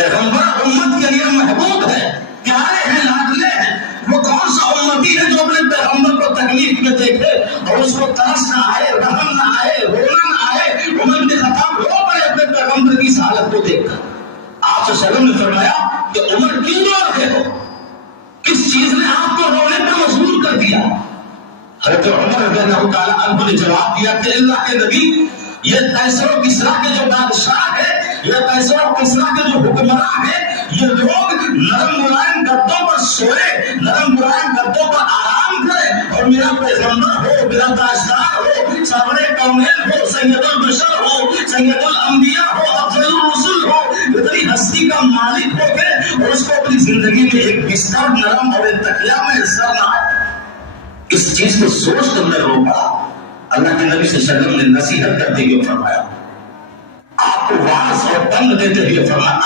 پیغمبر امت کے لیے محبوب ہے، پیارے ہیں، لاڈلے ہیں۔ وہ کون سا امتی ہے جو اپنے پیغمبر کو تکلیف میں دیکھے اور اس کو ترس نہ آئے، رحم نہ آئے، رونا نہ آئے؟ عمر بن خطاب رو پڑے اپنے پیغمبر کی اس حالت کو دیکھ کر۔ آپ صلی اللہ علیہ وسلم نے فرمایا کہ عمر کیوں رو رہے ہو؟ کس چیز نے آپ کو رونے پر مجبور کر دیا؟ حضرت عمر رضی اللہ تعالیٰ عنہ نے جواب دیا کہ اللہ کے نبی، یہ کیسر و کسریٰ کے جو بادشاہ ہے، یہ کیسر و کسریٰ کے جو حکمراں ہیں، یہ لوگ نرم ملائم گدوں پر سوئے، نرم ملائم گدوں پر آرام کرے، اور میرا پیغمبر ہو، میرا تاجدار ہو، سرور کونین ہو، سید البشر ہو، سید الانبیاء ہو، افضل الرسل ہو، اتنی ہستی کا مالک ہو کے اور اس کو اپنی زندگی میں ایک بستر نرم اور ایک تکیہ میں حصہ نہ آئے۔ اس چیز کو سوچ کر میں رو پڑا۔ اللہ کے نبی صلی اللہ علیہ وسلم نے نصیحت کرتے ہوئے فرمایا، آپ کو واعظ اور پند دیتے ہوئے فرمایا،